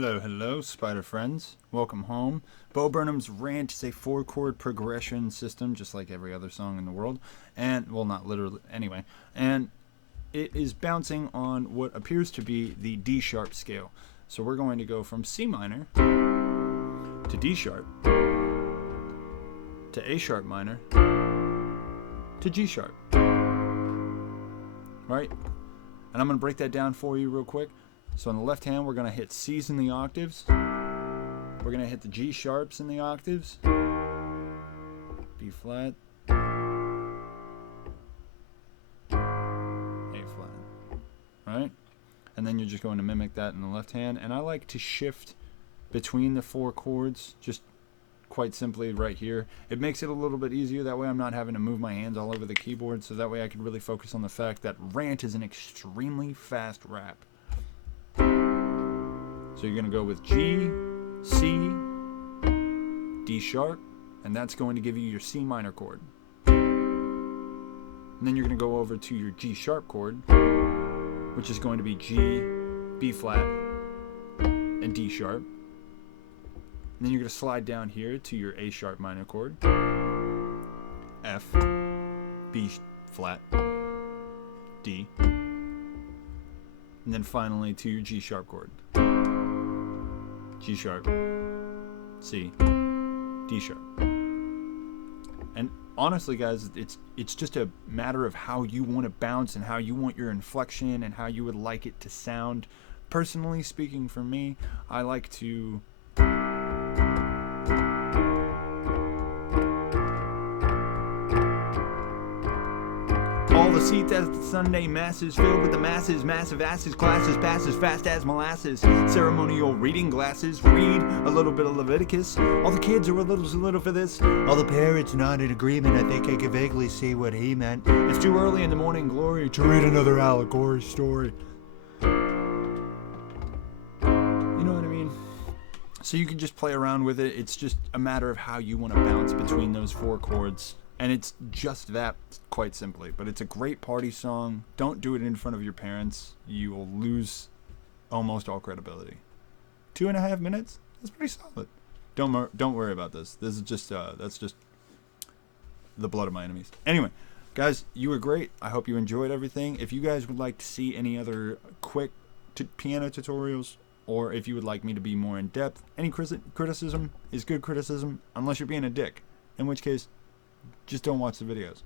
Hello, hello, Spider friends. Welcome home. Bo Burnham's Rant is a 4-chord progression system, just like every other song in the world. And, well, not literally, anyway. And it is bouncing on what appears to be the D sharp scale. So we're going to go from C minor to D sharp to A sharp minor to G sharp. Right? And I'm going to break that down for you real quick. So on the left hand, we're going to hit C's in the octaves. We're going to hit the G sharps in the octaves. B flat. A flat. Right? And then you're just going to mimic that in the left hand. And I like to shift between the 4 chords, just quite simply right here. It makes it a little bit easier. That way I'm not having to move my hands all over the keyboard. So that way I can really focus on the fact that Rant is an extremely fast rap. So you're going to go with G, C, D sharp, and that's going to give you your C minor chord. And then you're going to go over to your G sharp chord, which is going to be G, B flat, and D sharp. And then you're going to slide down here to your A sharp minor chord, F, B flat, D, and then finally to your G sharp chord. G sharp, C, D sharp. And honestly, guys, it's just a matter of how you want to bounce and how you want your inflection and how you would like it to sound. Personally speaking, for me, I like to all the seats at the Sunday masses filled with the masses, massive asses, classes, passes fast as molasses, ceremonial reading glasses, read a little bit of Leviticus. All the kids are a little for this. All the parents not in agreement. I think I can vaguely see what he meant. It's too early in the morning glory to read another allegory story. You know what I mean? So you can just play around with it. It's just a matter of how you want to bounce between those 4 chords. And it's just that, quite simply. But it's a great party song. Don't do it in front of your parents. You will lose almost all credibility. 2.5 minutes? That's pretty solid. Don't worry about this. This is just that's just the blood of my enemies. Anyway, guys, you were great. I hope you enjoyed everything. If you guys would like to see any other quick piano tutorials, or if you would like me to be more in depth, any criticism is good criticism, unless you're being a dick. In which case, just don't watch the videos.